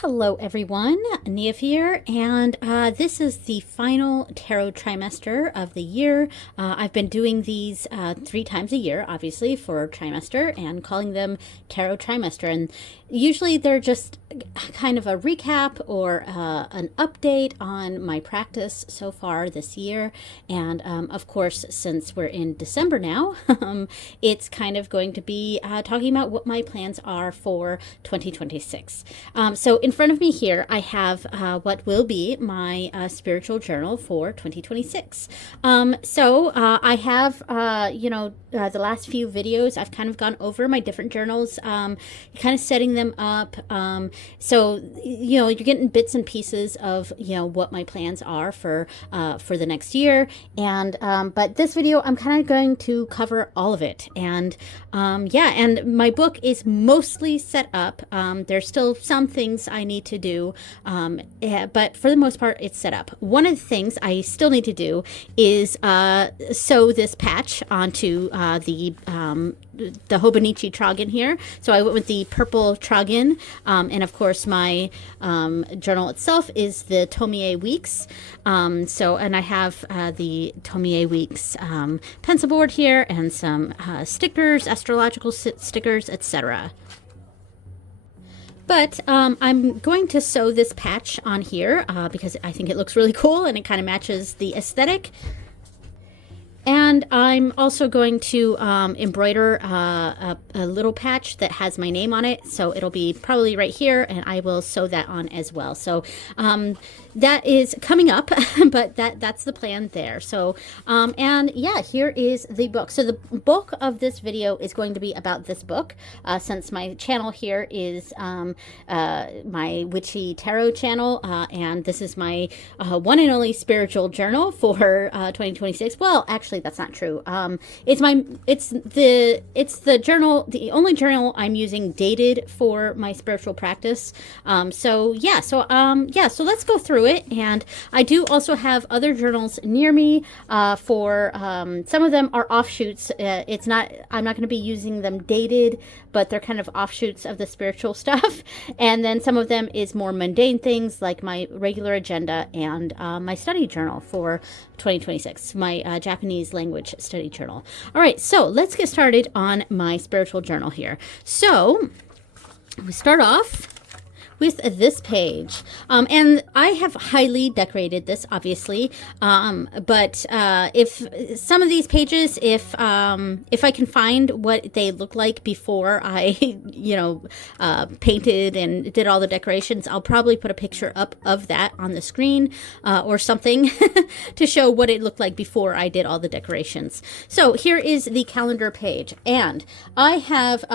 Hello everyone, Neve here, and this is the final tarot trimester of the year. I've been doing these 3 times a year, obviously, for trimester, and calling them tarot trimester. And usually they're just kind of a recap or an update on my practice so far this year. And of course, since we're in December now, it's kind of going to be talking about what my plans are for 2026. So in front of me here, I have what will be my spiritual journal for 2026. So I have, the last few videos, I've kind of gone over my different journals, kind of setting them up. So, you're getting bits and pieces of, what my plans are for the next year. And, but this video, I'm kind of going to cover all of it. And, and my book is mostly set up. There's still some things I need to do, but for the most part, it's set up. One of the things I still need to do is sew this patch onto the Hobonichi Troggin here. So I went with the purple Troggin, and of course my journal itself is the Tomie Weeks. And I have the Tomie Weeks pencil board here and some stickers, astrological stickers, etc. But I'm going to sew this patch on here because I think it looks really cool and it kind of matches the aesthetic. And I'm also going to embroider a little patch that has my name on it. So it'll be probably right here, and I will sew that on as well. So that is coming up, but that's the plan there. So, here is the book. So the bulk of this video is going to be about this book, since my channel here is my witchy tarot channel, and this is my one and only spiritual journal for 2026. Well, actually, that's not true. It's the journal, the only journal I'm using dated for my spiritual practice. So let's go through it. And I do also have other journals near me. For some of them are offshoots. I'm not going to be using them dated, but they're kind of offshoots of the spiritual stuff. And then some of them is more mundane things like my regular agenda and my study journal for 2026, my Japanese language study journal. All right, so let's get started on my spiritual journal here. So we start off with this page, and I have highly decorated this, obviously, but if some of these pages, if I can find what they look like before I painted and did all the decorations, I'll probably put a picture up of that on the screen or something to show what it looked like before I did all the decorations. So here is the calendar page, and I have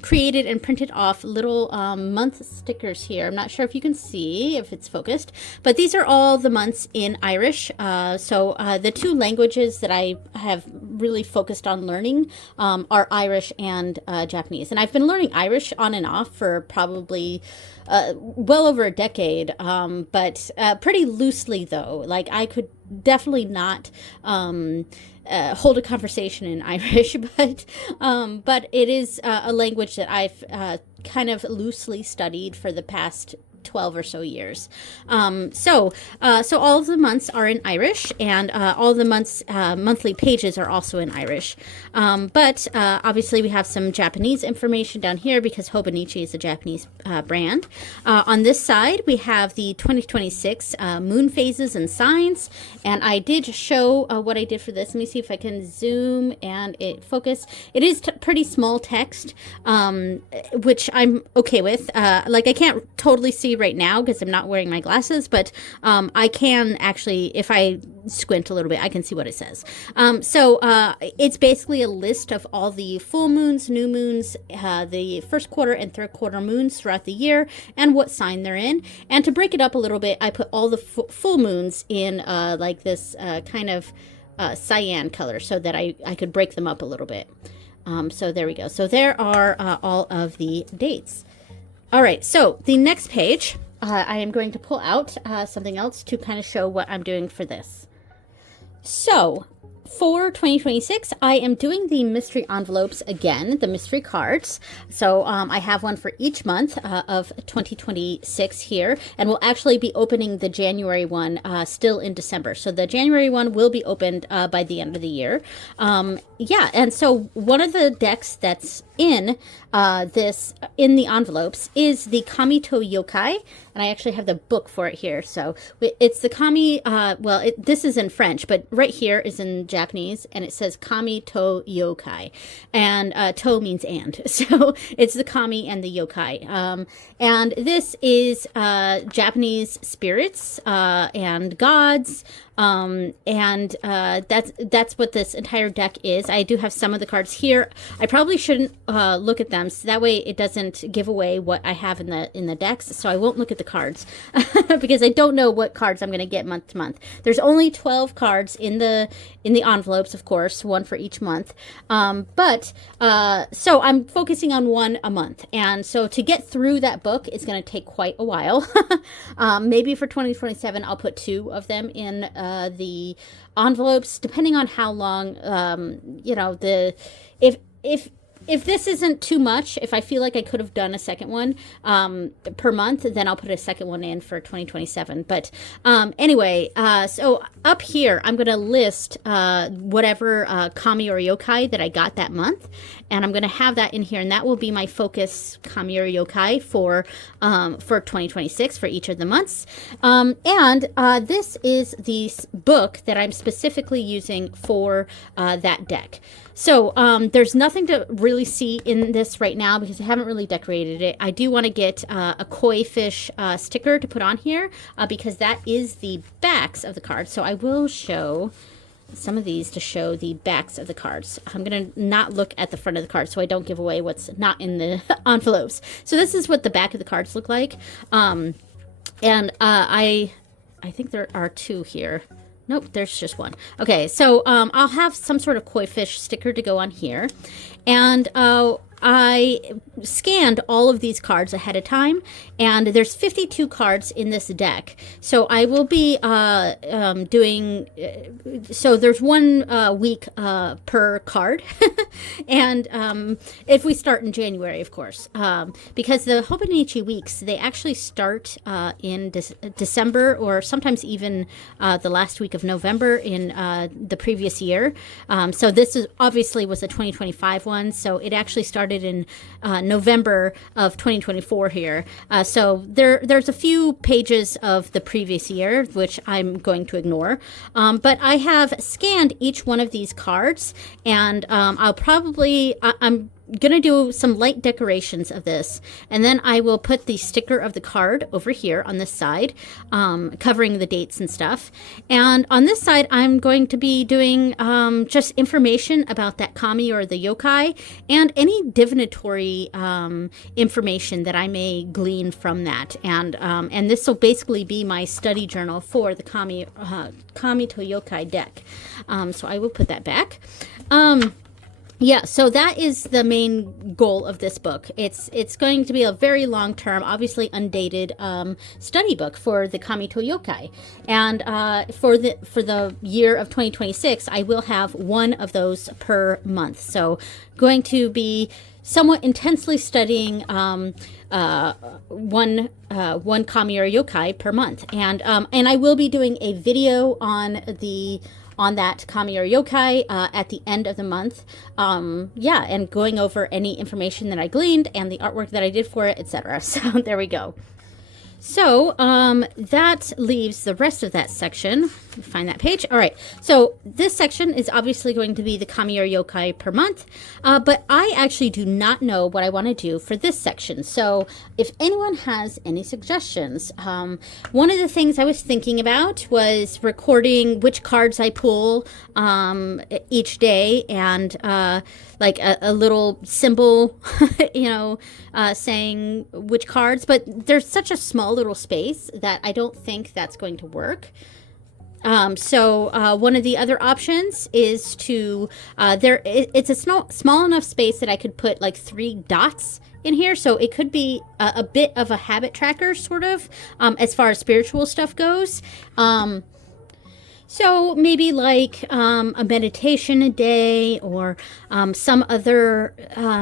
created and printed off little month stickers here. I'm not sure if you can see if it's focused, but these are all the months in Irish. So the 2 languages that I have really focused on learning are Irish and Japanese. And I've been learning Irish on and off for probably well over a decade, but pretty loosely though. Like I could definitely not hold a conversation in Irish, but it is a language that I've kind of loosely studied for the past 12 or so years. So all of the months are in Irish, and all of the months monthly pages are also in Irish. But obviously we have some Japanese information down here because Hobonichi is a Japanese brand. On this side we have the 2026 moon phases and signs, and I did show what I did for this. Let me see if I can zoom and it focus. It is pretty small text, which I'm okay with. Like I can't totally see right now because I'm not wearing my glasses, but I can actually, if I squint a little bit, I can see what it says. So it's basically a list of all the full moons, new moons, the first quarter and third quarter moons throughout the year, and what sign they're in. And to break it up a little bit, I put all the full moons in like this kind of cyan color so that I could break them up a little bit. So there we go. So there are all of the dates. All right, so the next page, I am going to pull out something else to kind of show what I'm doing for this. So For 2026, I am doing the mystery envelopes again, the mystery cards. So I have one for each month of 2026 here, and we'll actually be opening the January one still in December. So the January one will be opened by the end of the year. Yeah, and so one of the decks that's in the envelopes is the Kamito Yokai, and I actually have the book for it here. So it's the Kami, this is in French, but right here is in Japanese, and it says Kamito Yokai, and to means and. So it's the Kami and the Yokai. And this is Japanese spirits and gods. That's what this entire deck is. I do have some of the cards here. I probably shouldn't look at them, so that way it doesn't give away what I have in the decks. So I won't look at the cards because I don't know what cards I'm going to get month to month. There's only 12 cards in the envelopes, of course, one for each month. So I'm focusing on one a month, and so to get through that book is going to take quite a while. Maybe for 2027 I'll put 2 of them in the envelopes, depending on how long if this isn't too much, if I feel like I could have done a second one per month, then I'll put a second one in for 2027. But anyway, so up here, I'm going to list whatever Kami or Yokai that I got that month. And I'm going to have that in here. And that will be my focus Kami or Yokai for 2026 for each of the months. This is the book that I'm specifically using for that deck. So there's nothing to really see in this right now because I haven't really decorated it. I do want to get a koi fish sticker to put on here because that is the backs of the cards. So I will show some of these to show the backs of the cards. I'm going to not look at the front of the cards so I don't give away what's not in the envelopes. So this is what the back of the cards look like. I think there are 2 here. Nope, there's just one. Okay, so I'll have some sort of koi fish sticker to go on here. And I scanned all of these cards ahead of time, and there's 52 cards in this deck. So I will be doing, so there's 1 week per card. And if we start in January, of course, because the Hobonichi weeks, they actually start in December or sometimes even the last week of November in the previous year. So this is obviously was a 2025 one. So it actually started in November of 2024 here. So there's a few pages of the previous year, which I'm going to ignore. But I have scanned each one of these cards, and I'm going to do some light decorations of this, and then I will put the sticker of the card over here on this side, covering the dates and stuff. And on this side, I'm going to be doing just information about that Kami or the Yokai, and any divinatory information that I may glean from that. And this will basically be my study journal for the Kami to Yokai deck. So I will put that back. Yeah, so that is the main goal of this book. It's going to be a very long-term, obviously undated study book for the Kamito Yokai. And for the year of 2026, I will have 1 of those per month. So going to be somewhat intensely studying one Kami or Yokai per month. And I will be doing a video on that Kami or Yokai at the end of the month. And going over any information that I gleaned and the artwork that I did for it, etc. So there we go. So that leaves the rest of that section. Let me find that page. All right. So this section is obviously going to be the Kami or Yokai per month. But I actually do not know what I want to do for this section. So if anyone has any suggestions, one of the things I was thinking about was recording which cards I pull each day, and like a little symbol, saying which cards. But there's such a small little space that I don't think that's going to work. So one of the other options is to it's a small enough space that I could put like 3 dots in here, so it could be a bit of a habit tracker, sort of, as far as spiritual stuff goes. So maybe like a meditation a day, or some other,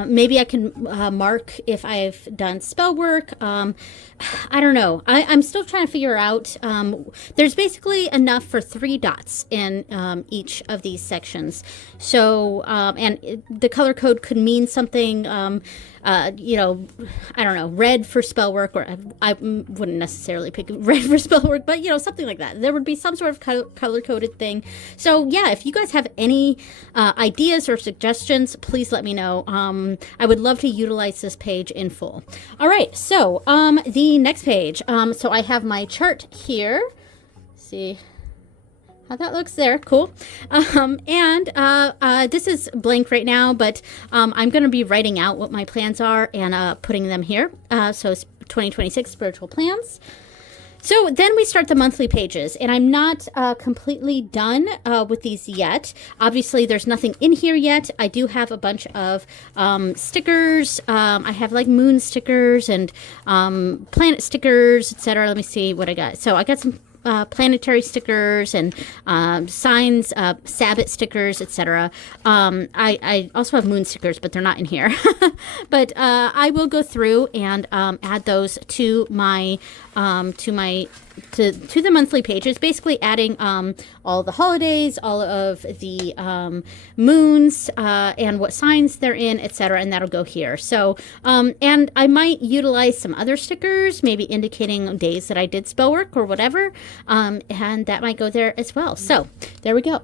maybe I can mark if I've done spell work. I don't know. I'm still trying to figure out. There's basically enough for 3 dots in each of these sections. So, the color code could mean something, you know, I don't know, red for spell work, or I wouldn't necessarily pick red for spell work, but, you know, something like that. There would be some sort of color-coded thing. So, yeah, if you guys have any ideas or suggestions, please let me know. I would love to utilize this page in full. All right, so the next page. So I have my chart here. Let's see how that looks there. Cool. This is blank right now, but I'm going to be writing out what my plans are and putting them here. So it's 2026 spiritual plans. So then we start the monthly pages, and I'm not completely done with these yet. Obviously, there's nothing in here yet. I do have a bunch of stickers. I have like moon stickers and planet stickers, etc. Let me see what I got. So I got some planetary stickers and signs, Sabbath stickers, etc. I also have moon stickers, but they're not in here. But I will go through and add those to my to the monthly pages, basically adding all the holidays, all of the moons, and what signs they're in, etc., and that'll go here. So, and I might utilize some other stickers, maybe indicating days that I did spell work or whatever, and that might go there as well. So, there we go.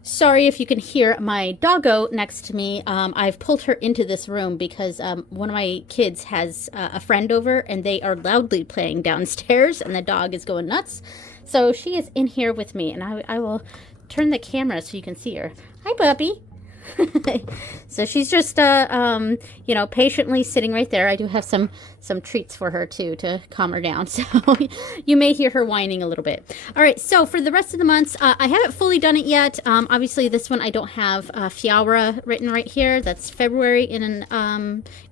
Sorry if you can hear my doggo next to me. I've pulled her into this room because one of my kids has a friend over, and they are loudly playing downstairs, and the dog is going nuts. So she is in here with me, and I will turn the camera so you can see her. Hi, puppy. So she's just, you know, patiently sitting right there. I do have some treats for her too to calm her down. So you may hear her whining a little bit. All right. So for the rest of the months, I haven't fully done it yet. Obviously this one I don't have Fiaura written right here. That's February in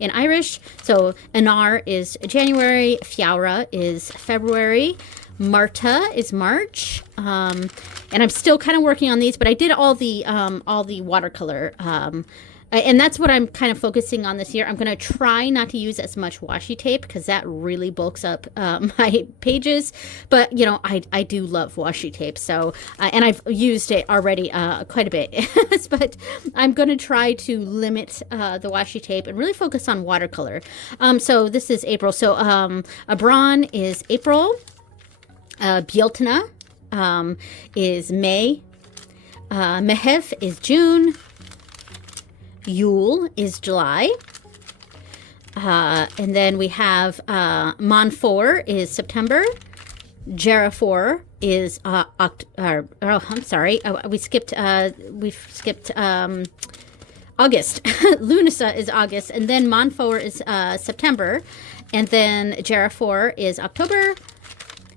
Irish. So Anar is January. Fiaura is February. Marta is March, and I'm still kind of working on these, but I did all the watercolor, and that's what I'm kind of focusing on this year. I'm going to try not to use as much washi tape because that really bulks up my pages, but you know, I do love washi tape, so and I've used it already quite a bit, but I'm going to try to limit the washi tape and really focus on watercolor. So this is April, so Abron is April. Bieltana is May. Mehev is June. Yule is July. And then we have Monfor is September. Jerafor is I'm sorry. We've skipped August. Lunasa is August, and then Monfor is September, and then Jerafor is October.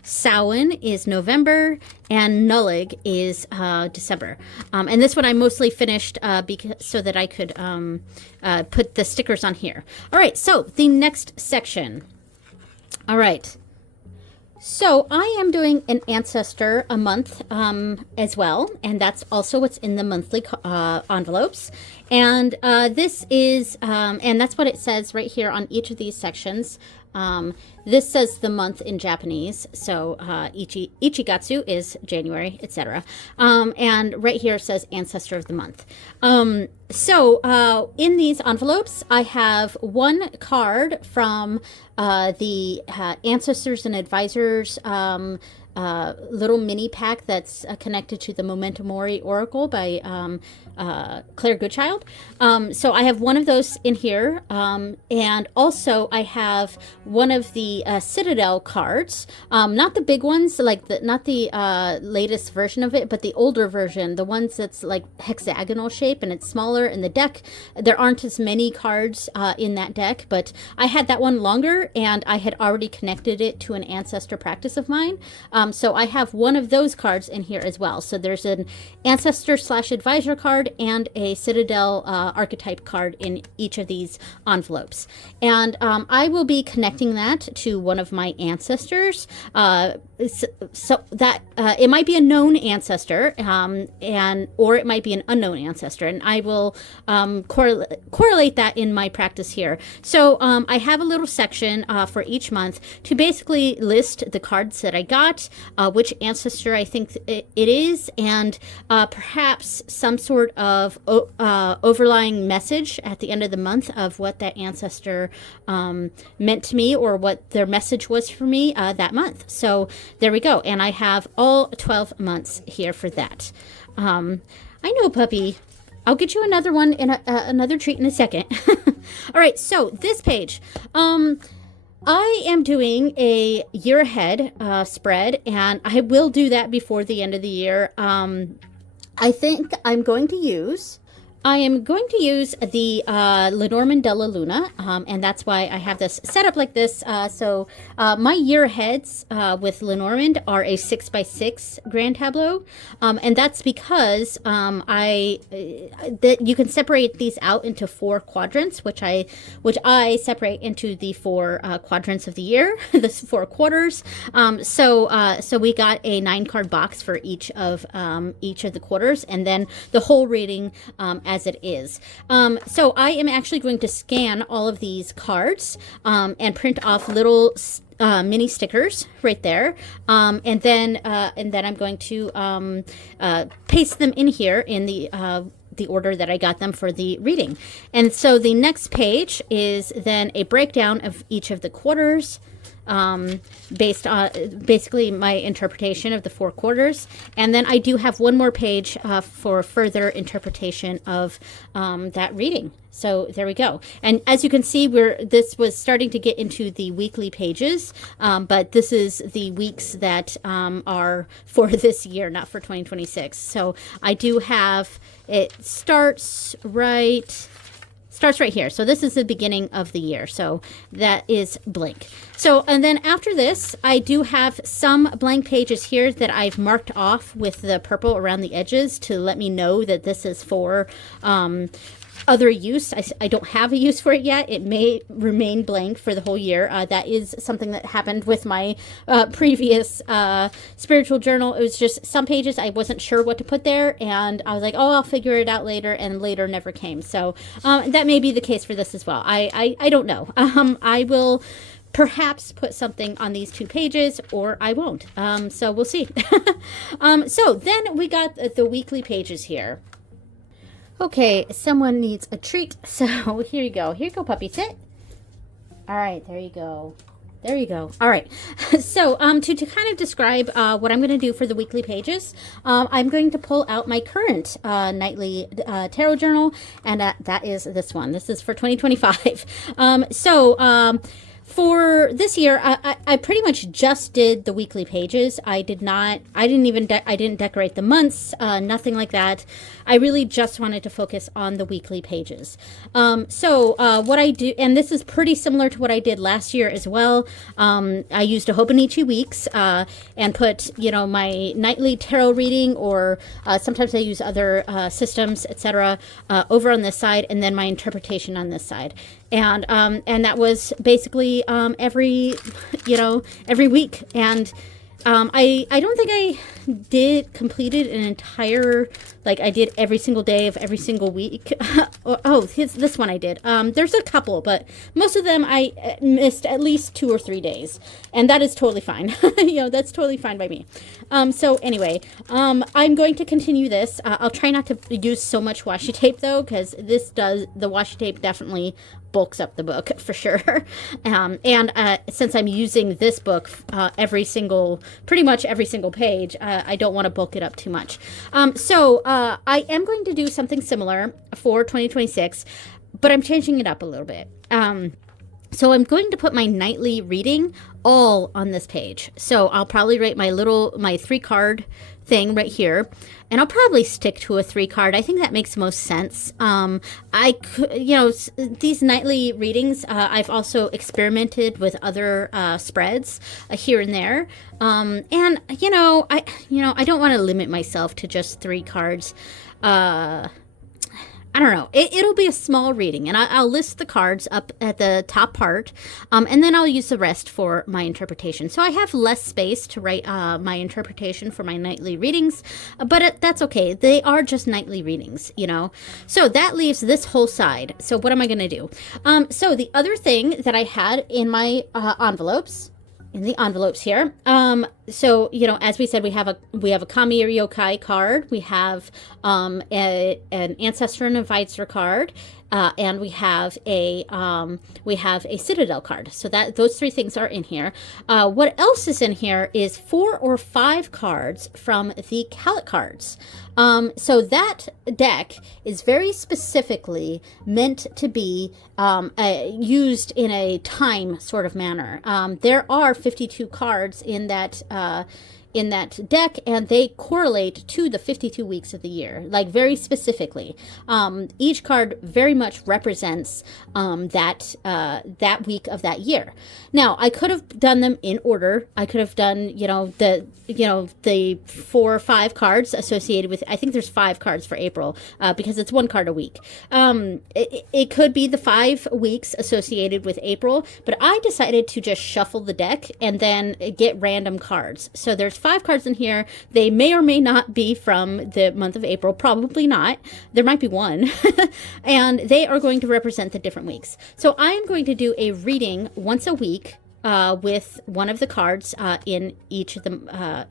Samhain is November, and Nullig is December. And this one I mostly finished so that I could put the stickers on here. All right, so the next section. All right. So I am doing an ancestor a month as well, and that's also what's in the monthly envelopes. And this is, and that's what it says right here on each of these sections. This says the month in Japanese, so Ichigatsu is January, etc. And right here it says ancestor of the month. So in these envelopes, I have one card from the Ancestors and Advisors little mini pack that's connected to the Memento Mori Oracle by Claire Goodchild. So I have one of those in here, and also I have one of the Citadel cards, not the big ones, like not the latest version of it, but the older version, the ones that's like hexagonal shape and it's smaller in the deck. There aren't as many cards in that deck, but I had that one longer, and I had already connected it to an ancestor practice of mine. So I have one of those cards in here as well. So there's an Ancestor/Advisor card and a Citadel archetype card in each of these envelopes. And I will be connecting that to one of my ancestors. So that it might be a known ancestor, or it might be an unknown ancestor, and I will correlate that in my practice here. So I have a little section for each month to basically list the cards that I got, which ancestor I think it is, and perhaps some sort of overlying message at the end of the month of what that ancestor meant to me, or what their message was for me that month. So there we go. And I have all 12 months here for that. I know, puppy. I'll get you another one in another treat in a second. All right. So this page, I am doing a year ahead spread, and I will do that before the end of the year. I think I am going to use the Lenormand de la Luna, and that's why I have this set up like this. So my year aheads with Lenormand are a 6x6 grand tableau, and that's because you can separate these out into 4 quadrants, which I separate into the 4 quadrants of the year, the 4 quarters. So we got a 9-card box for each of the quarters, and then the whole reading as it is. So I am actually going to scan all of these cards and print off little mini stickers right there, and then I'm going to paste them in here in the order that I got them for the reading. And so the next page is then a breakdown of each of the quarters, based on basically my interpretation of the 4 quarters. And then I do have one more page for further interpretation of that reading. So there we go. And as you can see, this was starting to get into the weekly pages, but this is the weeks that are for this year, not for 2026. So I do have, it starts right here. So this is the beginning of the year. So that is blank. So, and then after this, I do have some blank pages here that I've marked off with the purple around the edges to let me know that this is for other use. I don't have a use for it yet. It may remain blank for the whole year. That is something that happened with my previous spiritual journal. It was just some pages I wasn't sure what to put there, and I was like, oh, I'll figure it out later, and later never came. So that may be the case for this as well. I don't know. I will perhaps put something on these 2 pages, or I won't. So we'll see. So then we got the weekly pages here. Okay, someone needs a treat. So here you go. Here you go, puppy. Sit. All right, there you go. There you go. All right. So to kind of describe what I'm going to do for the weekly pages, I'm going to pull out my current nightly tarot journal, and that is this one. This is for 2025. For this year, I pretty much just did the weekly pages. I didn't decorate the months, nothing like that. I really just wanted to focus on the weekly pages. So what I do, and this is pretty similar to what I did last year as well. I used a Hobonichi weeks and put, my nightly tarot reading, or sometimes I use other systems, etc., over on this side, and then my interpretation on this side. And that was basically every week. And I don't think I completed an entire, I did every single day of every single week. This one I did. There's a couple, but most of them I missed at least 2 or 3 days, and that is totally fine. That's totally fine by me. So anyway, I'm going to continue this. I'll try not to use so much washi tape though, because the washi tape definitely bulks up the book for sure. And since I'm using this book pretty much every single page, I don't want to bulk it up too much. So I am going to do something similar for 2026, but I'm changing it up a little bit. So I'm going to put my nightly reading all on this page. So I'll probably write my 3 thing right here, and I'll probably stick to a 3 card. I think that makes most sense. I could, you know, these nightly readings, I've also experimented with other spreads here and there. And I don't want to limit myself to just 3 cards. I don't know. It'll be a small reading, and I'll list the cards up at the top part, and then I'll use the rest for my interpretation. So I have less space to write my interpretation for my nightly readings, but that's okay. They are just nightly readings, you know. So that leaves this whole side. So what am I going to do? So the other thing that I had in my envelopes, here. So, you know, as we said, we have a Kami or Yokai card. We have an Ancestor and Advisor card. And we have a Citadel card. So that those 3 things are in here. What else is in here is 4 or 5 cards from the Callot cards. So that deck is very specifically meant to be used in a time sort of manner. There are 52 cards in that deck, and they correlate to the 52 weeks of the year, like very specifically. Each card very much represents that week of that year. Now, I could have done them in order. I could have done, the 4 or 5 cards associated with, I think there's 5 cards for April, because it's 1 card a week. It could be the 5 weeks associated with April, but I decided to just shuffle the deck and then get random cards. So there's 5 cards in here. They may or may not be from the month of April. Probably not. There might be 1. And they are going to represent the different weeks. So I am going to do a reading once a week with one of the cards in each of them I'm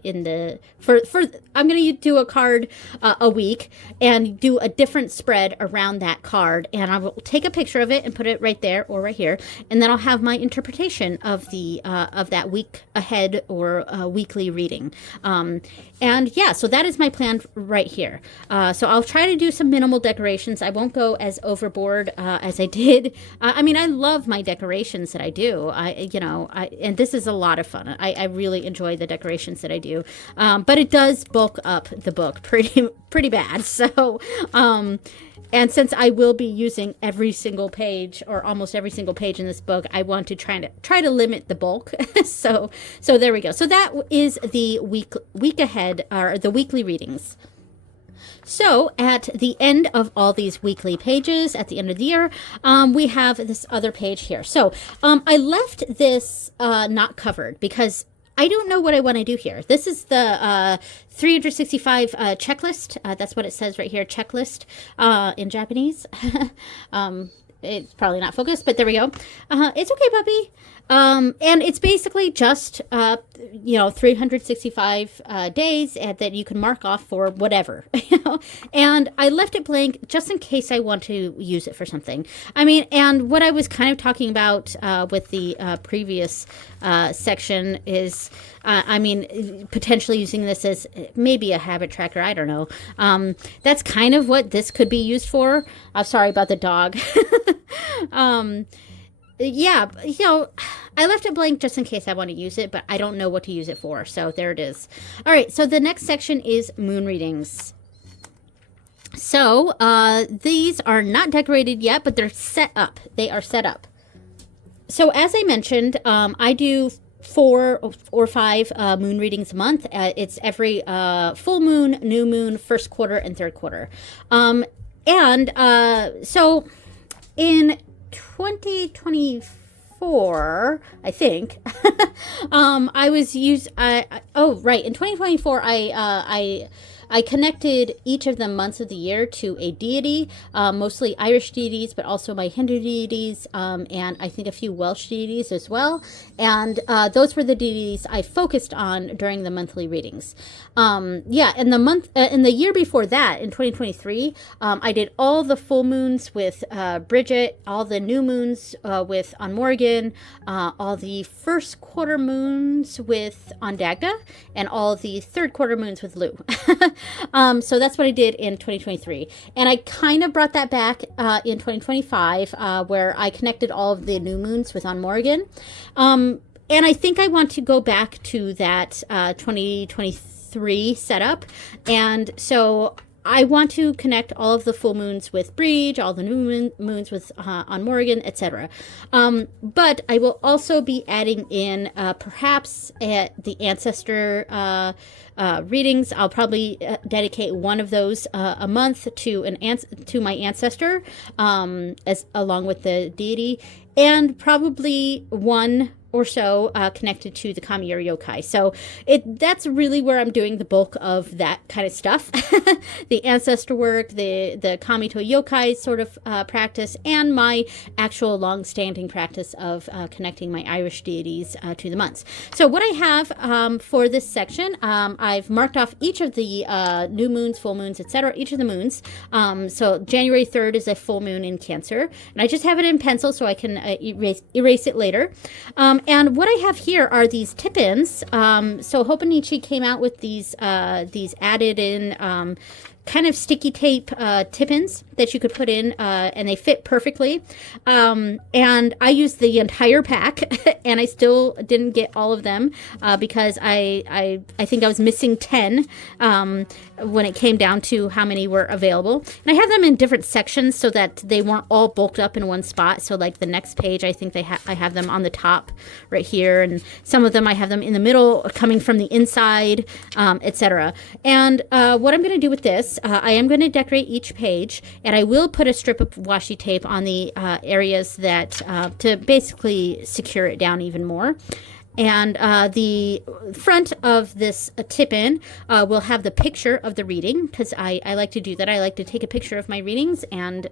going to do a card a week and do a different spread around that card, and I will take a picture of it and put it right there or right here, and then I'll have my interpretation of the of that week ahead or weekly reading. And yeah, so that is my plan right here. So I'll try to do some minimal decorations. I won't go as overboard as I did. I mean, I love my decorations that I do. And this is a lot of fun. I really enjoy the decorations that I do. But it does bulk up the book pretty bad. So, and since I will be using every single page or almost every single page in this book, I want to try to limit the bulk. so there we go. So that is the week ahead, or the weekly readings. So at the end of all these weekly pages, at the end of the year, we have this other page here. So I left this not covered because I don't know what I want to do here. This is the 365 checklist. That's what it says right here, checklist in Japanese. It's probably not focused, but there we go. It's okay, puppy. And it's basically just, 365 days that you can mark off for whatever, and I left it blank just in case I want to use it for something. I mean, and what I was kind of talking about with the previous section is, potentially using this as maybe a habit tracker. I don't know. That's kind of what this could be used for. I'm sorry about the dog. Yeah, I left it blank just in case I want to use it, but I don't know what to use it for. So there it is. All right, so the next section is moon readings. So these are not decorated yet, but they're set up. They are set up. So as I mentioned, I do 4 or 5 moon readings a month. It's every full moon, new moon, first quarter, and third quarter. So in 2024, I think, in 2024, I connected each of the months of the year to a deity, mostly Irish deities, but also my Hindu deities, and I think a few Welsh deities as well. And those were the deities I focused on during the monthly readings. In the year before that, in 2023, I did all the full moons with Bridget, all the new moons with on Morgan, all the first quarter moons with Ondagda, and all the third quarter moons with Lou. So that's what I did in 2023. And I kind of brought that back in 2025, where I connected all of the new moons with On Morgan. And I think I want to go back to that 2023 3 setup. And so I want to connect all of the full moons with Breege, all the new moons with on Morrigan, etc. But I will also be adding in perhaps the ancestor readings. I'll probably dedicate one of those a month to my ancestor, as along with the deity, and probably one or so connected to the kami or yokai. So that's really where I'm doing the bulk of that kind of stuff. The ancestor work, the kami to yokai sort of practice, and my actual long-standing practice of connecting my Irish deities to the months. So what I have for this section, I've marked off each of the new moons, full moons, etc., each of the moons. So January 3rd is a full moon in Cancer, and I just have it in pencil so I can erase it later. And what I have here are these tip-ins. So Hobonichi came out with these added in kind of sticky tape tip-ins that you could put in, and they fit perfectly. And I used the entire pack, and I still didn't get all of them because I think I was missing 10 when it came down to how many were available. And I have them in different sections so that they weren't all bulked up in one spot. So like the next page, I think I have them on the top right here, and some of them I have them in the middle, coming from the inside, etc. And what I'm going to do with this, I am going to decorate each page, and I will put a strip of washi tape on the areas that to basically secure it down even more. And the front of this tip-in will have the picture of the reading, because I like to do that. I like to take a picture of my readings and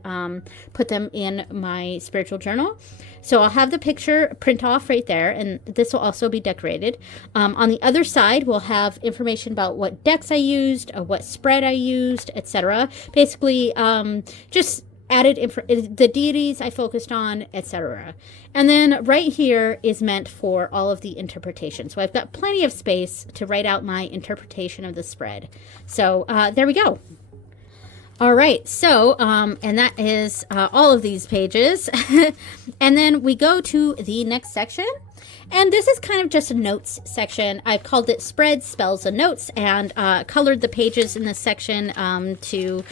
put them in my spiritual journal. So I'll have the picture print off right there, and this will also be decorated. On the other side, we'll have information about what decks I used, what spread I used, etc. Basically, just added the deities I focused on, etc. And then right here is meant for all of the interpretation. So I've got plenty of space to write out my interpretation of the spread. So there we go. All right, so, and that is all of these pages. And then we go to the next section. And this is kind of just a notes section. I've called it Spreads, Spells, and Notes, and colored the pages in this section to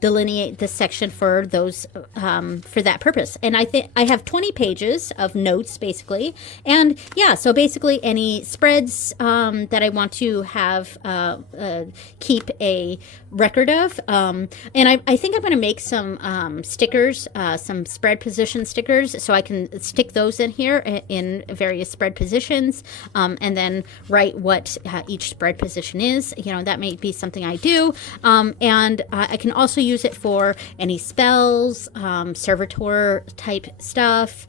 delineate this section for those for that purpose. And I think I have 20 pages of notes basically, and yeah, so basically any spreads that I want to have keep a record of, and I think I'm going to make some stickers, some spread position stickers, so I can stick those in here in various spread positions, and then write what each spread position is. You know, that may be something I do, and I can also use it for any spells, servitor type stuff,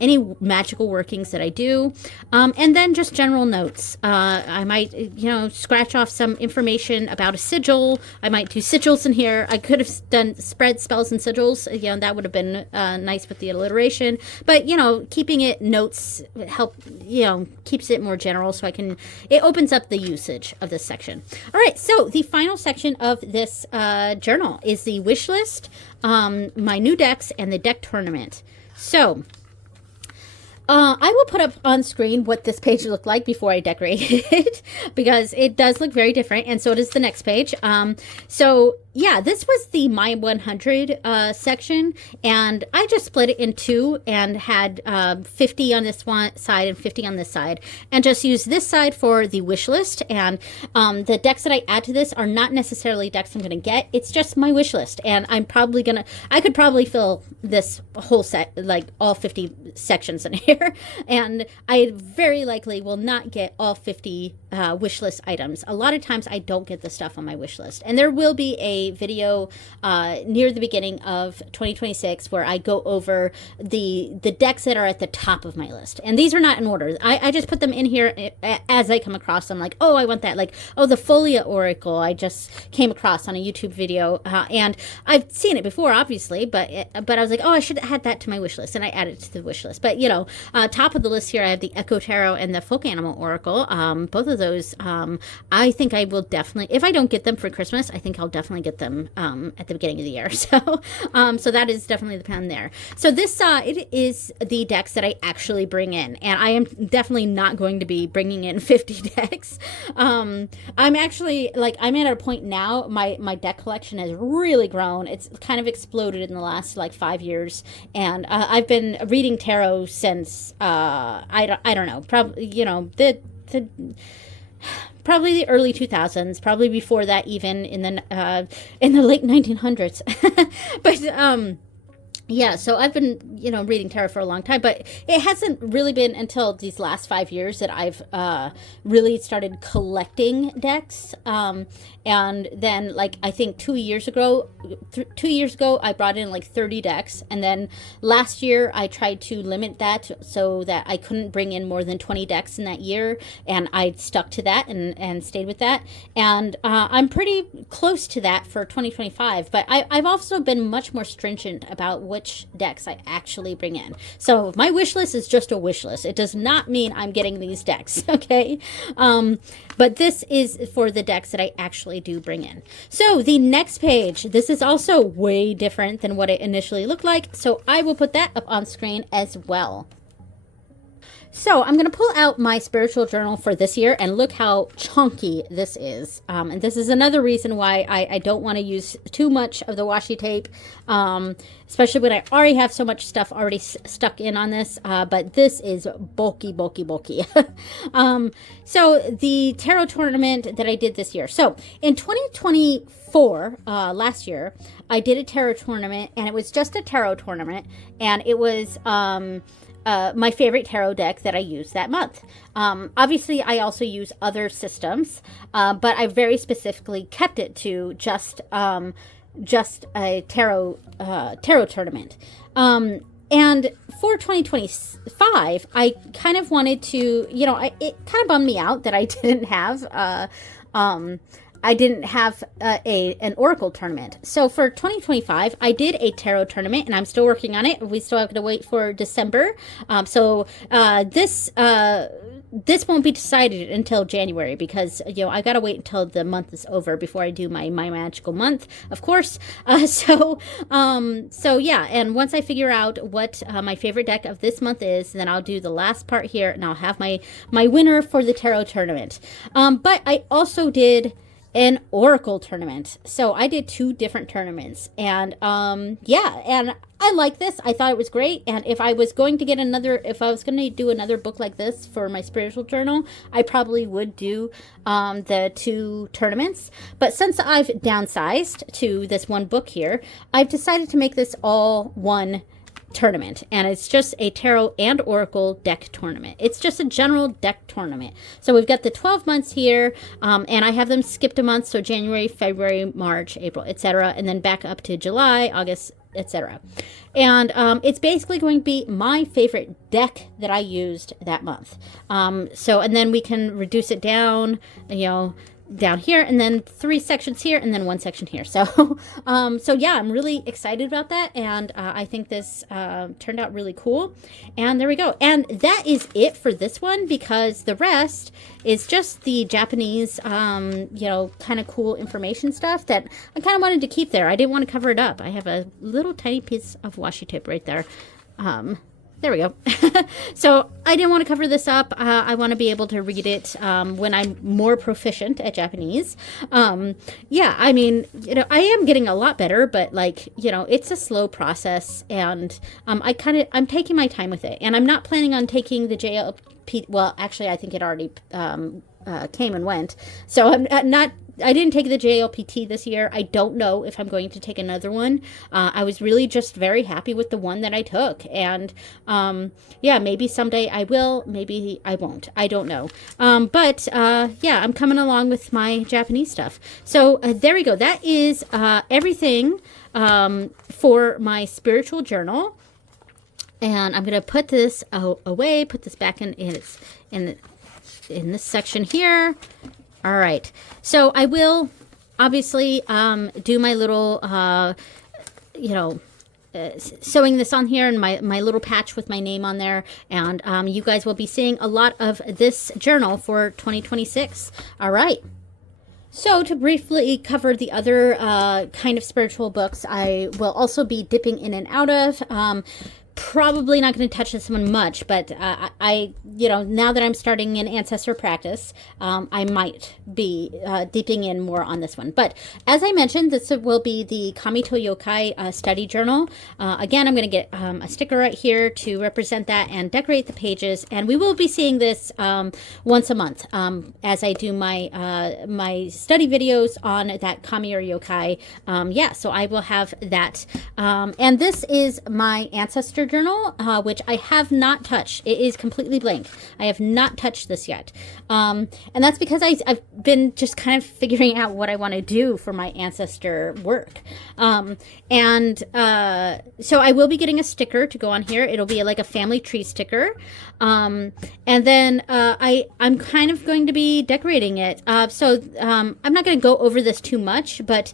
any magical workings that I do, and then just general notes. I might, scratch off some information about a sigil. I might do sigils in here. I could have done spread, spells, and sigils. That would have been nice with the alliteration. But keeping it notes keeps it more general, so it opens up the usage of this section. All right, so the final section of this journal is the wish list, my new decks, and the deck tournament. So I will put up on screen what this page looked like before I decorated it, because it does look very different, and so does the next page. So yeah, this was the My 100 section, and I just split it in two and had 50 on this one side and 50 on this side, and just used this side for the wish list. And the decks that I add to this are not necessarily decks I'm going to get. It's just my wish list, and I could probably fill this whole set, like all 50 sections in here, and I very likely will not get all 50 wish list items. A lot of times I don't get the stuff on my wish list, and there will be a video near the beginning of 2026 where I go over the decks that are at the top of my list, and these are not in order. I just put them in here as I come across them, like, oh, I want that, like, oh, the Folia Oracle I just came across on a YouTube video, and I've seen it before, obviously, but I was like, oh, I should add that to my wish list, and I added it to the wish list. But Top of the list here, I have the Echo Tarot and the Folk Animal Oracle. Both of those, I think I will definitely, if I don't get them for Christmas, I think I'll definitely get them at the beginning of the year. So that is definitely the plan there. So this, it is the decks that I actually bring in, and I am definitely not going to be bringing in 50 decks. I'm actually, like, I'm at a point now, my deck collection has really grown. It's kind of exploded in the last, like, 5 years, and I've been reading tarot since, I don't know, probably, you know, probably the early 2000s, probably before that, even in the late 1900s. But yeah, so I've been, you know, reading tarot for a long time, but it hasn't really been until these last 5 years that I've really started collecting decks. And then, like, I think 2 years ago, I brought in like 30 decks. And then last year, I tried to limit that so that I couldn't bring in more than 20 decks in that year. And I stuck to that and stayed with that. And I'm pretty close to that for 2025. But I've also been much more stringent about which decks I actually bring in. So my wish list is just a wish list. It does not mean I'm getting these decks, okay? But this is for the decks that I actually do bring in. So the next page, this is also way different than what it initially looked like. So I will put that up on screen as well. So I'm going to pull out my spiritual journal for this year, and look how chunky this is. And this is another reason why I don't want to use too much of the washi tape, especially when I already have so much stuff already stuck in on this. But this is bulky, bulky, bulky. So the tarot tournament that I did this year. So in 2024, last year, I did a tarot tournament, and it was just a tarot tournament, and it was my favorite tarot deck that I used that month. Obviously, I also use other systems, but I very specifically kept it to just a tarot tournament. And for 2025, I kind of wanted to, you know, it kind of bummed me out that I didn't have an Oracle tournament. So for 2025, I did a tarot tournament, and I'm still working on it. We still have to wait for December. This won't be decided until January, because, you know, I gotta wait until the month is over before I do my magical month, of course. So yeah, and once I figure out what my favorite deck of this month is, then I'll do the last part here, and I'll have my winner for the tarot tournament. But I also did an Oracle tournament. So I did 2 different tournaments, and yeah, and I like this. I thought it was great. And if I was going to do another book like this for my spiritual journal, I probably would do the 2 tournaments. But since I've downsized to this one book here, I've decided to make this all one tournament, and it's just a tarot and oracle deck tournament. It's just a general deck tournament. So we've got the 12 months here, and I have them skipped a month, so January, February, March, April, etc., and then back up to July, August, etc. And it's basically going to be my favorite deck that I used that month. And then we can reduce it down, you know, down here, and then 3 sections here, and then 1 section here. So yeah, I'm really excited about that, and I think this turned out really cool. And there we go. And that is it for this one, because the rest is just the Japanese, you know, kind of cool information stuff that I kind of wanted to keep there. I didn't want to cover it up. I have a little tiny piece of washi tape right there. There we go. So I didn't want to cover this up. I want to be able to read it when I'm more proficient at Japanese. Yeah, I mean, you know, I am getting a lot better, but, like, you know, it's a slow process, and I'm taking my time with it, and I'm not planning on taking the JLP. Well, actually, I think it already came and went. So I didn't take the JLPT this year. I don't know if I'm going to take another one. I was really just very happy with the one that I took. And yeah, maybe someday I will, maybe I won't. I don't know. But yeah, I'm coming along with my Japanese stuff. So there we go. That is everything for my spiritual journal. And I'm going to put this away, put this back in this section here. All right, so I will obviously do my little, you know, sewing this on here, and my little patch with my name on there. And you guys will be seeing a lot of this journal for 2026. All right. So to briefly cover the other kind of spiritual books I will also be dipping in and out of. Probably not going to touch this one much, but I, now that I'm starting an ancestor practice, I might be dipping in more on this one. But as I mentioned, this will be the Kamito Yokai study journal. Again, I'm going to get a sticker right here to represent that and decorate the pages. And we will be seeing this once a month as I do my my study videos on that Kami or Yokai. So I will have that. And this is my ancestor journal, which I have not touched. It is completely blank. I have not touched this yet. And that's because I've been just kind of figuring out what I want to do for my ancestor work. So I will be getting a sticker to go on here. It'll be like a family tree sticker. And then I'm kind of going to be decorating it. I'm not going to go over this too much, but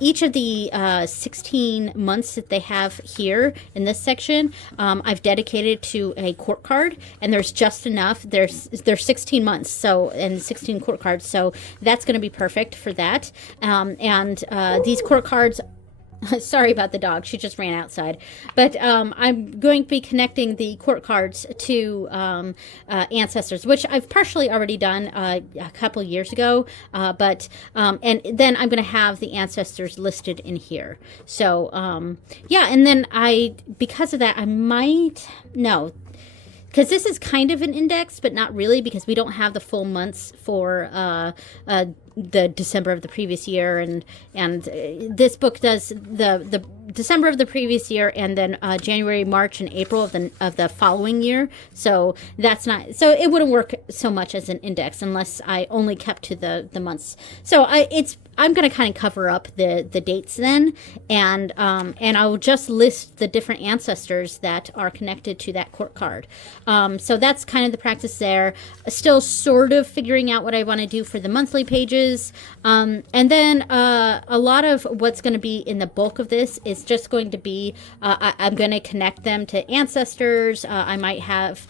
each of the 16 months that they have here in this section, I've dedicated to a court card, and there's just enough. There's 16 months, and 16 court cards, so that's going to be perfect for that. These court cards. Sorry about the dog. She just ran outside. But I'm going to be connecting the court cards to ancestors, which I've partially already done a couple years ago. And then I'm going to have the ancestors listed in here. So, and then because of that, I might, no, because this is kind of an index, but not really, because we don't have the full months for the December of the previous year, and this book does the December of the previous year, and then January, March, and April of the following year. So that's not, so it wouldn't work so much as an index unless I only kept to the months. So I'm going to kind of cover up the dates then, and I will just list the different ancestors that are connected to that court card. So that's kind of the practice there. Still sort of figuring out what I want to do for the monthly pages. And then a lot of what's going to be in the bulk of this is just going to be, I'm going to connect them to ancestors. I might have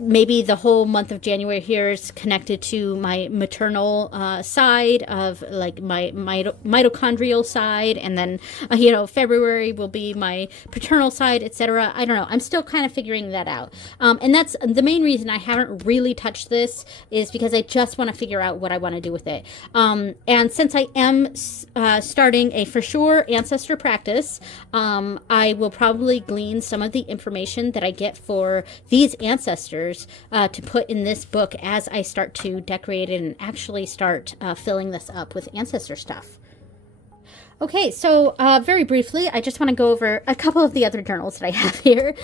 maybe the whole month of January here is connected to my maternal side of like my mitochondrial side, and then February will be my paternal side, etc. I don't know. I'm still kind of figuring that out. And that's the main reason I haven't really touched this, is because I just want to figure out what I want to do with it. And since I am starting a for sure ancestor practice, I will probably glean some of the information that I get for these ancestors to put in this book as I start to decorate it and actually start filling this up with ancestor stuff. Okay, so very briefly, I just want to go over a couple of the other journals that I have here.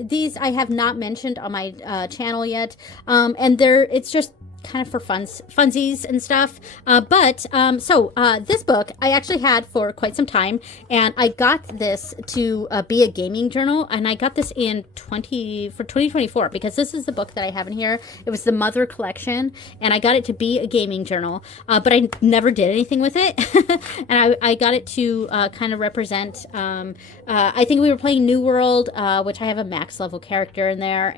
These I have not mentioned on my channel yet, and it's just kind of for funsies and stuff. This book I actually had for quite some time, and I got this to be a gaming journal, and I got this in 2024, because this is the book that I have in here. It was the Mother collection, and I got it to be a gaming journal, but I never did anything with it. And I got it to kind of represent, I think we were playing New World, which I have a max level character in there,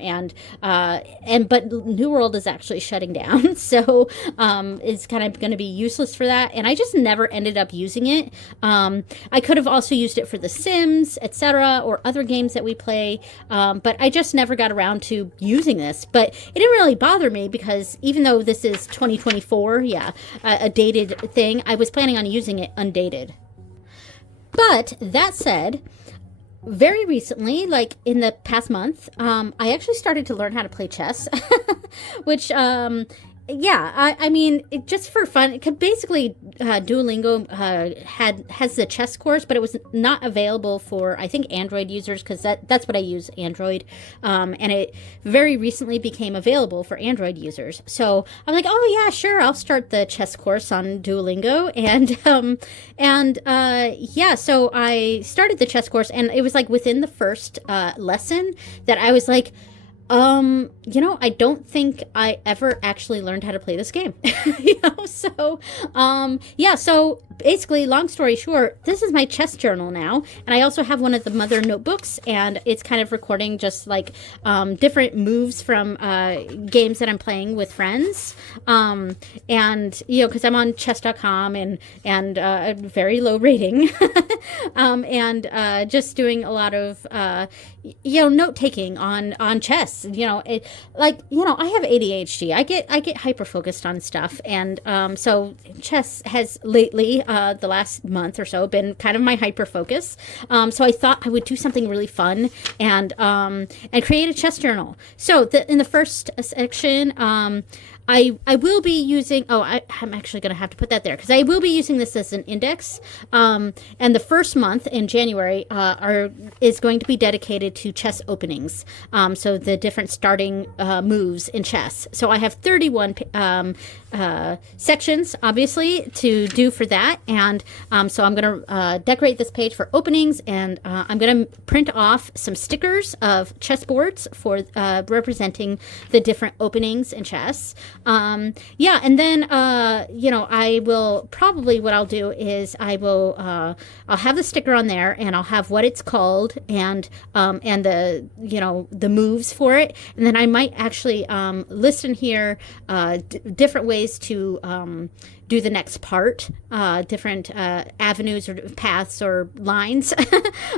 but New World is actually shutting down. So it's kind of going to be useless for that, and I just never ended up using it. I could have also used it for The Sims, etc., or other games that we play, but I just never got around to using this. But it didn't really bother me, because even though this is 2024, a dated thing, I was planning on using it undated. But that said, very recently, like in the past month, I actually started to learn how to play chess, which, I mean, just for fun. It could basically, Duolingo has the chess course, but it was not available for, I think, Android users, because that's what I use, Android. And it very recently became available for Android users. So I'm like, oh yeah, sure, I'll start the chess course on Duolingo. So I started the chess course, and it was like within the first lesson that I was like, I don't think I ever actually learned how to play this game. So basically, long story short, this is my chess journal now, and I also have one of the mother notebooks, and it's kind of recording just like different moves from games that I'm playing with friends, and because I'm on chess.com and a very low rating, and just doing a lot of note taking on chess. I have ADHD. I get hyper focused on stuff, and so chess has lately, the last month or so, been kind of my hyper focus. So I thought I would do something really fun and create a chess journal. So in the first section, I will be using, I'm actually going to have to put that there because I will be using this as an index. And the first month in January is going to be dedicated to chess openings. So the different starting moves in chess. So I have 31 sections, obviously, to do for that. And so I'm going to decorate this page for openings, and I'm going to print off some stickers of chessboards for representing the different openings in chess. And then, I will probably, what I'll do is I'll have the sticker on there, and I'll have what it's called and the moves for it. And then I might actually list in here different ways to do the next part, different avenues or paths or lines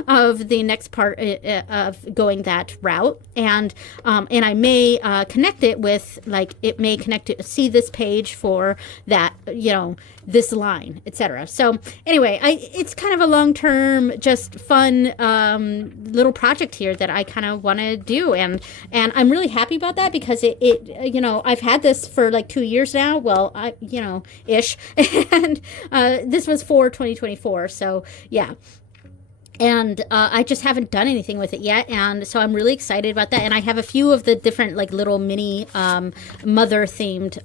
of the next part of going that route. And I may connect it with, it may connect to see this page for that, this line, etc. So anyway, it's kind of a long-term, just fun little project here that I kind of want to do. And I'm really happy about that because I've had this for 2 years now. Well, ish. And this was for 2024. So yeah. And I just haven't done anything with it yet, and so I'm really excited about that. And I have a few of the different little mini mother-themed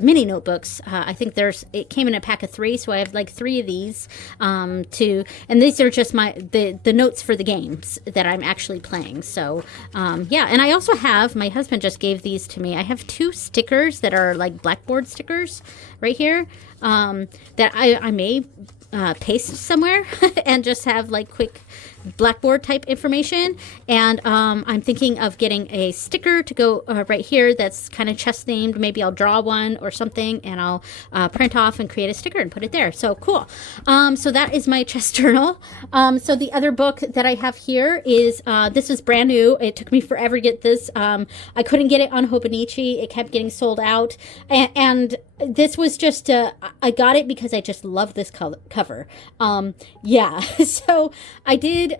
mini notebooks. I think it came in a pack of 3, so I have 3 of these and these are just the notes for the games that I'm actually playing. So yeah, and I also have, my husband just gave these to me. I have 2 stickers that are blackboard stickers right here that I may paste somewhere and just have quick Blackboard type information. And I'm thinking of getting a sticker to go right here that's kind of chess themed. Maybe I'll draw one or something, and I'll print off and create a sticker and put it there. So cool. So that is my chess journal. So the other book that I have here is this is brand new. It took me forever to get this. I couldn't get it on Hobonichi. It kept getting sold out, and this was just I got it because I just love this cover. Yeah. So I did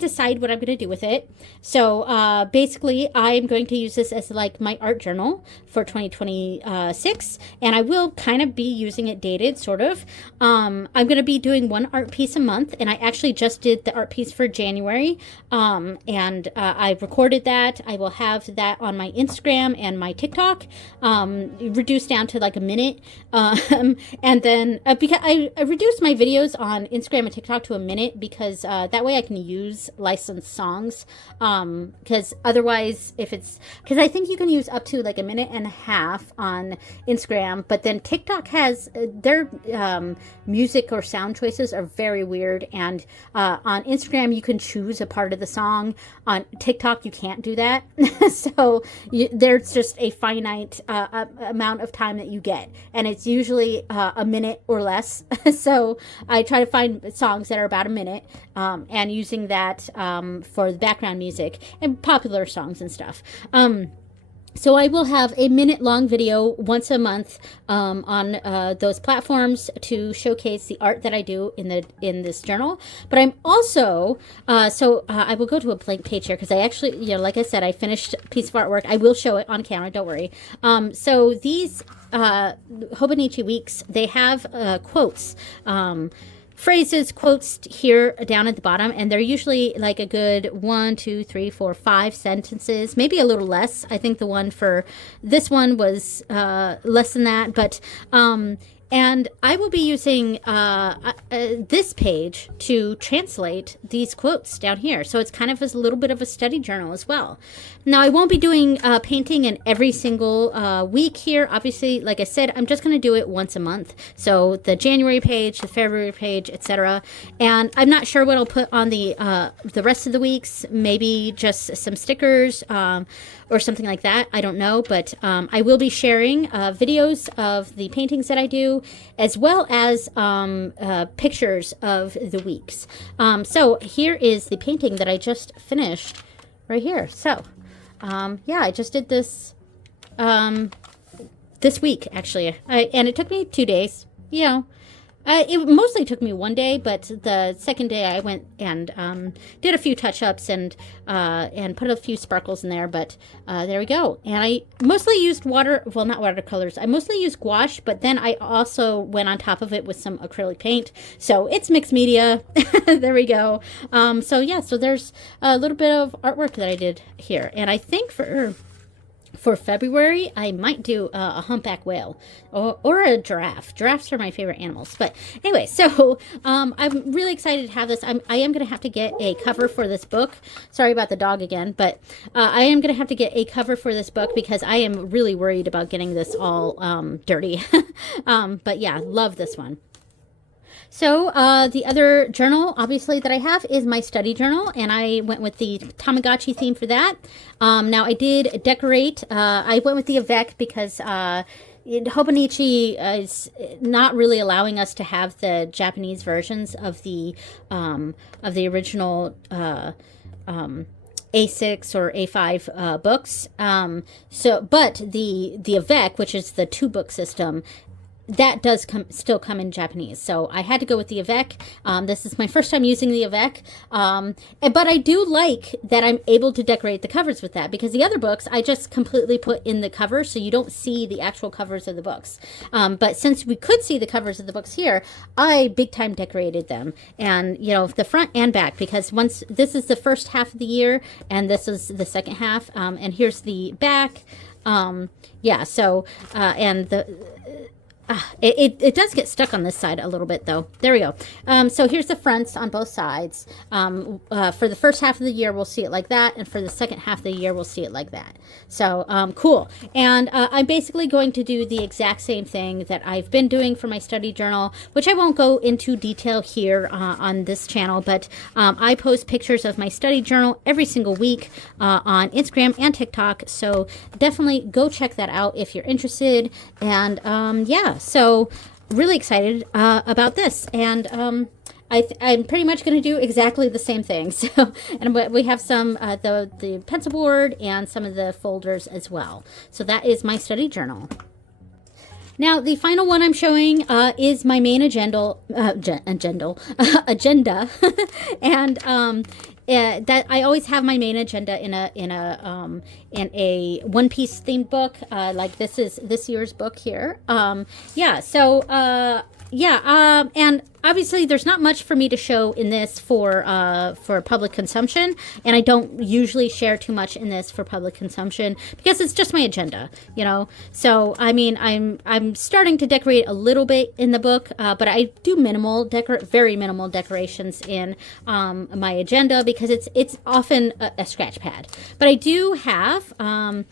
decide what I'm going to do with it. So basically I'm going to use this as my art journal for 2026, and I will kind of be using it dated, sort of. I'm going to be doing one art piece a month, and I actually just did the art piece for January, and I recorded that. I will have that on my Instagram and my TikTok, reduced down to a minute, and then because I reduced my videos on Instagram and TikTok to a minute because that way I can use licensed songs, because otherwise because I think you can use up to a minute and a half on Instagram, but then TikTok has their music or sound choices are very weird, and on Instagram you can choose a part of the song. On TikTok you can't do that. So there's just a finite amount of time that you get, and it's usually a minute or less. So I try to find songs that are about a minute, and using that for the background music and popular songs and stuff. So I will have a minute-long video once a month on those platforms to showcase the art that I do in this journal. But I'm also I will go to a blank page here because I actually, like I said, I finished a piece of artwork. I will show it on camera. Don't worry. So these Hobonichi weeks, they have quotes. Phrases, quotes here down at the bottom, and they're usually a good 1, 2, 3, 4, 5 sentences, maybe a little less. I think the one for this one was less than that, but And I will be using this page to translate these quotes down here. So it's kind of a little bit of a study journal as well. Now, I won't be doing painting in every single week here. Obviously, like I said, I'm just going to do it once a month. So the January page, the February page, etc. And I'm not sure what I'll put on the rest of the weeks. Maybe just some stickers or something like that. I don't know. But I will be sharing videos of the paintings that I do, as well as pictures of the weeks. So here is the painting that I just finished right here. So yeah, I just did this this week, actually. And it took me 2 days. You know, it mostly took me 1 day, but the second day I went and did a few touch-ups and put a few sparkles in there. But there we go. And I mostly used well, not watercolors. I mostly used gouache, but then I also went on top of it with some acrylic paint. So it's mixed media. There we go. So yeah, so there's a little bit of artwork that I did here. And I think for February, I might do a humpback whale or a giraffe. Giraffes are my favorite animals. But anyway, so I'm really excited to have this. I am going to have to get a cover for this book. Sorry about the dog again, but I am going to have to get a cover for this book because I am really worried about getting this all dirty. But yeah, love this one. So the other journal, obviously, that I have is my study journal, and I went with the Tamagotchi theme for that. Now, I did decorate. I went with the Avec because Hobonichi is not really allowing us to have the Japanese versions of the original A6 or A5 books. But the Avec, which is the 2-book system, that does still come in Japanese. So I had to go with the Avec. This is my first time using the Avec. But I do like that I'm able to decorate the covers with that, because the other books I just completely put in the cover, so you don't see the actual covers of the books. But since we could see the covers of the books here, I big time decorated them. And, you know, the front and back, because once this is the first half of the year and this is the second half. And here's the back. Yeah, so, and it does get stuck on this side a little bit, though. There we go. So here's the fronts on both sides. For the first half of the year, we'll see it like that. And for the second half of the year, we'll see it like that. So cool. And I'm basically going to do the exact same thing that I've been doing for my study journal, which I won't go into detail here on this channel. But I post pictures of my study journal every single week on Instagram and TikTok. So definitely go check that out if you're interested. And yeah. So really excited about this, and I'm pretty much going to do exactly the same thing. So, and we have some the pencil board and some of the folders as well. So that is my study journal. Now, the final one I'm showing is my main agenda, and that I always have my main agenda in a One Piece themed book. Like this is this year's book here. Yeah. So and obviously there's not much for me to show in this for public consumption, and I don't usually share too much in this for public consumption because it's just my agenda, you know. So I mean, I'm starting to decorate a little bit in the book, but I do very minimal decorations in my agenda because it's often a scratch pad. But I do have a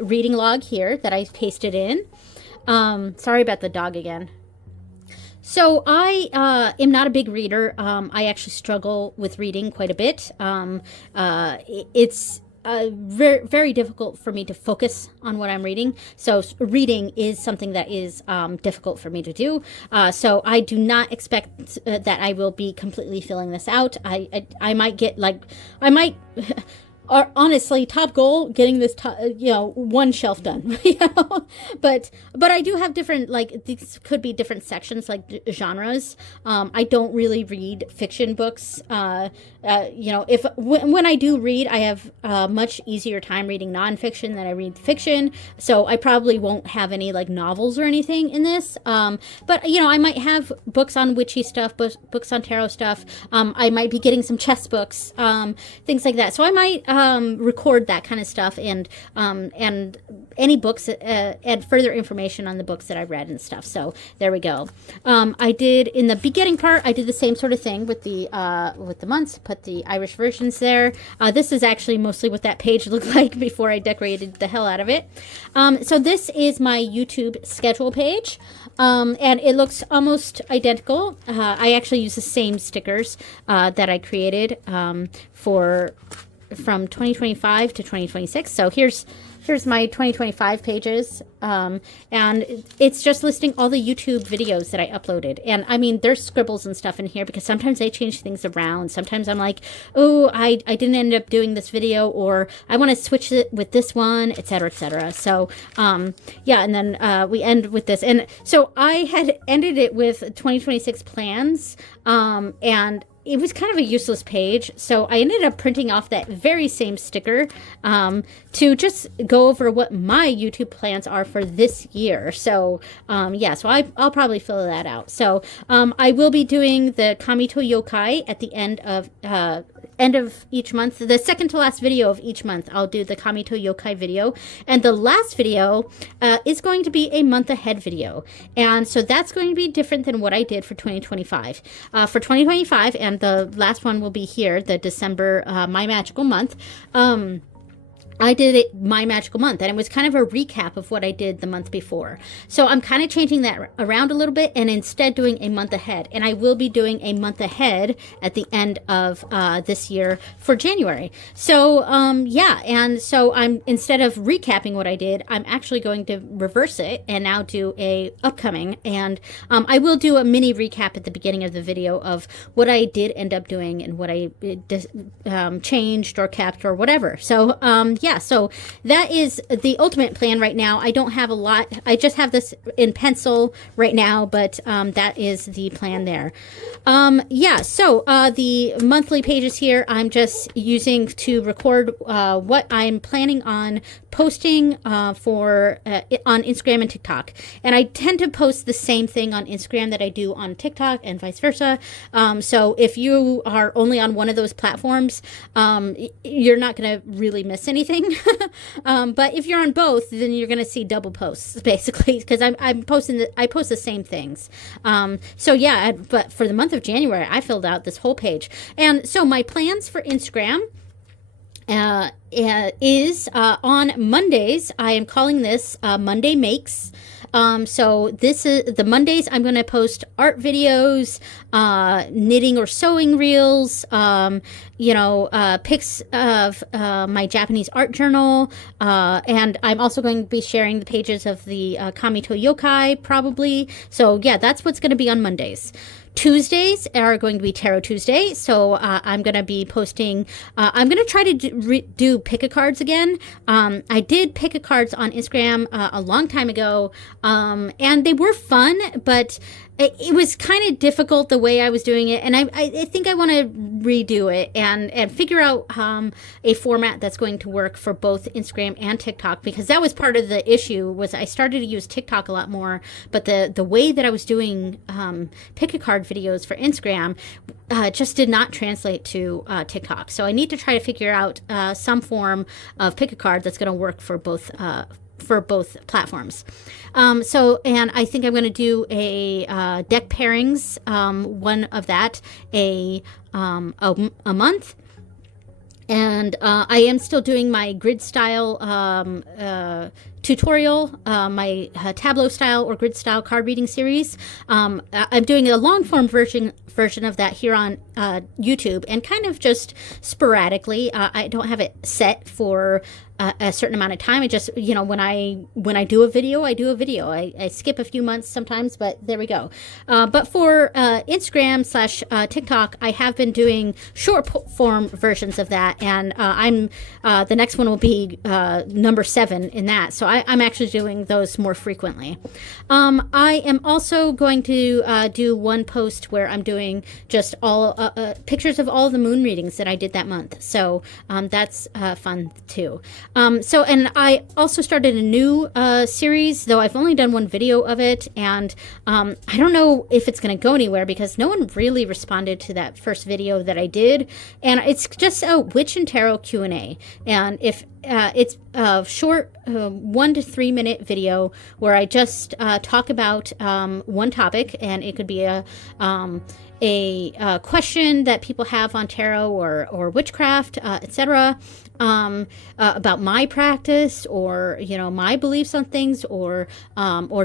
reading log here that I pasted in. Sorry about the dog again. So I am not a big reader. I actually struggle with reading quite a bit. It's very, very difficult for me to focus on what I'm reading. So reading is something that is difficult for me to do. So I do not expect that I will be completely filling this out. I might get Or honestly, top goal, getting this, one shelf done, but I do have different, these could be different sections, like genres. I don't really read fiction books. When I do read, I have a much easier time reading nonfiction than I read fiction. So I probably won't have any novels or anything in this. But I might have books on witchy stuff, books on tarot stuff. I might be getting some chess books, things like that. So I might record that kind of stuff and any books and further information on the books that I read and stuff. So there we go. I did in the beginning part, I did the same sort of thing with the months, put the Irish versions there. This is actually mostly what that page looked like before I decorated the hell out of it. So this is my YouTube schedule page. And it looks almost identical. I actually use the same stickers that I created from 2025 to 2026. So here's my 2025 pages, and it's just listing all the YouTube videos that I uploaded. And I mean, there's scribbles and stuff in here because sometimes I change things around. Sometimes I'm like, oh, I didn't end up doing this video, or I want to switch it with this one, etc., etc. So yeah, and then we end with this. And so I had ended it with 2026 plans, and it was kind of a useless page, so I ended up printing off that very same sticker to just go over what my YouTube plans are for this year. So yeah, so I'll probably fill that out. So I will be doing the Kamito Yokai at the end of each month. The second to last video of each month, I'll do the Kamito Yokai video. And the last video is going to be a month ahead video. And so that's going to be different than what I did for 2025. For 2025, and the last one will be here, the December My Magical Month. I did it My Magical Month, and it was kind of a recap of what I did the month before. So I'm kind of changing that around a little bit and instead doing a month ahead. And I will be doing a month ahead at the end of this year for January. So yeah, and so I'm, instead of recapping what I did, I'm actually going to reverse it and now do a upcoming. And I will do a mini recap at the beginning of the video of what I did end up doing and what I changed or kept or whatever. So yeah, so that is the ultimate plan right now. I don't have a lot. I just have this in pencil right now, but that is the plan there. Yeah, so the monthly pages here, I'm just using to record what I'm planning on posting for on Instagram and TikTok. And I tend to post the same thing on Instagram that I do on TikTok and vice versa. So if you are only on one of those platforms, you're not going to really miss anything. But if you're on both, then you're going to see double posts basically, because I post the same things. So yeah, but for the month of January, I filled out this whole page. And so my plans for Instagram is on Mondays. I am calling this Monday Makes. So this is the Mondays. I'm going to post art videos, knitting or sewing reels, pics of my Japanese art journal, and I'm also going to be sharing the pages of the Kamito Yokai probably. So yeah, that's what's going to be on Mondays. Tuesdays are going to be Tarot Tuesday, so I'm going to be posting, I'm going to try to do pick-a-cards again. I did pick-a-cards on Instagram a long time ago, and they were fun, but it was kind of difficult the way I was doing it, and I think I want to redo it and figure out a format that's going to work for both Instagram and TikTok, because that was part of the issue. Was I started to use TikTok a lot more, but the way that I was doing pick-a-card videos for Instagram just did not translate to TikTok. So I need to try to figure out some form of pick-a-card that's going to work for both platforms. And I think I'm going to do a deck pairings, one of that a month. And I am still doing my grid style tutorial, my tableau style or grid style card reading series. I'm doing a long form version of that here on YouTube, and kind of just sporadically. I don't have it set for a certain amount of time. I just, when I do a video, I do a video. I skip a few months sometimes, but there we go. But for Instagram / TikTok, I have been doing short form versions of that, and I'm the next one will be number 7 in that. So I'm actually doing those more frequently. I am also going to do one post where I'm doing just all pictures of all the moon readings that I did that month. So that's fun too. And I also started a new series, though I've only done one video of it, and I don't know if it's going to go anywhere because no one really responded to that first video that I did, and it's just a witch and tarot Q&A, and if it's a short 1 to 3 minute video where I just talk about one topic, and it could be a question that people have on tarot or witchcraft, etc., about my practice, or my beliefs on things, or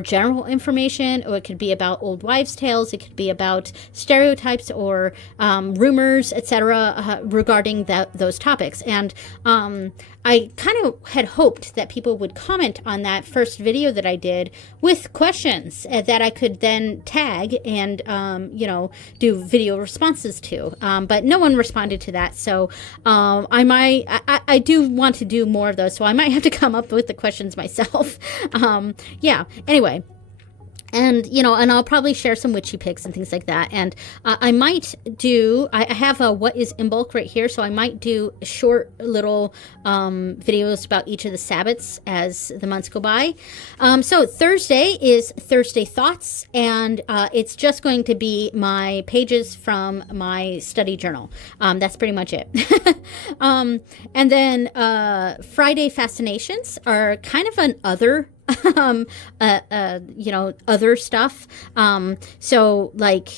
general information, or it could be about old wives' tales, it could be about stereotypes or rumors, etc., regarding those topics. And I kind of had hoped that people would comment on that first video that I did with questions that I could then tag and do video responses to, but no one responded to that. So I do want to do more of those, so I might have to come up with the questions myself. Yeah, anyway. And, and I'll probably share some witchy pics and things like that. And I might do, I have a what is in bulk right here, so I might do short little videos about each of the Sabbats as the months go by. So Thursday is Thursday Thoughts, and it's just going to be my pages from my study journal. That's pretty much it. And then Friday Fascinations are kind of an other other stuff. So like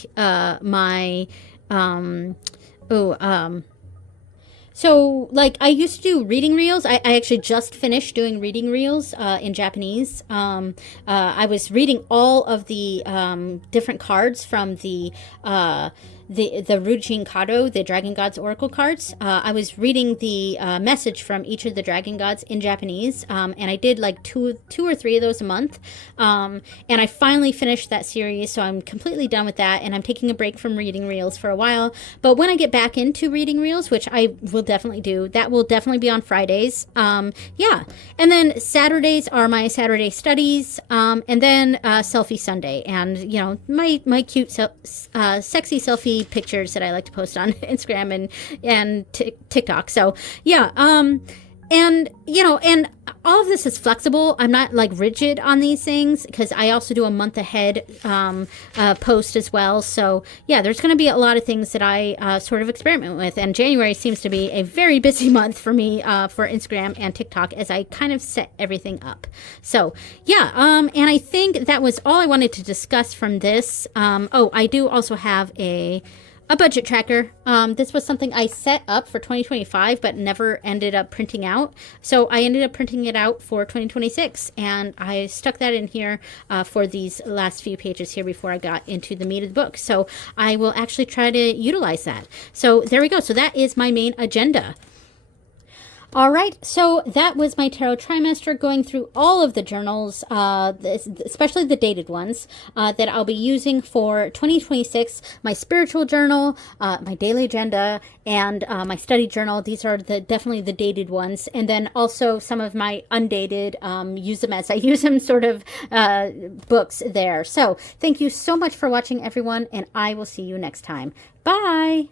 so like I used to do reading reels. I actually just finished doing reading reels in Japanese. I was reading all of the different cards from the Rujin Kado, the Dragon Gods Oracle cards. I was reading the message from each of the Dragon Gods in Japanese, and I did like two or three of those a month. And I finally finished that series, so I'm completely done with that, and I'm taking a break from reading reels for a while. But when I get back into reading reels, which I will definitely do, that will definitely be on Fridays. Yeah. And then Saturdays are my Saturday studies, and then Selfie Sunday. And, my cute, sexy selfie pictures that I like to post on Instagram and TikTok. So yeah, and all of this is flexible. I'm not like rigid on these things because I also do a month ahead post as well. So yeah, there's going to be a lot of things that I sort of experiment with, and January seems to be a very busy month for me for Instagram and TikTok as I kind of set everything up. So yeah, and I think that was all I wanted to discuss from this. I do also have a budget tracker. This was something I set up for 2025 but never ended up printing out. So I ended up printing it out for 2026, and I stuck that in here for these last few pages here before I got into the meat of the book. So I will actually try to utilize that. So there we go. So that is my main agenda. All right, so that was my Tarot Trimester, going through all of the journals, especially the dated ones, that I'll be using for 2026, my spiritual journal, my daily agenda, and my study journal. These are definitely the dated ones. And then also some of my undated, use them as I use them sort of books there. So thank you so much for watching, everyone, and I will see you next time. Bye!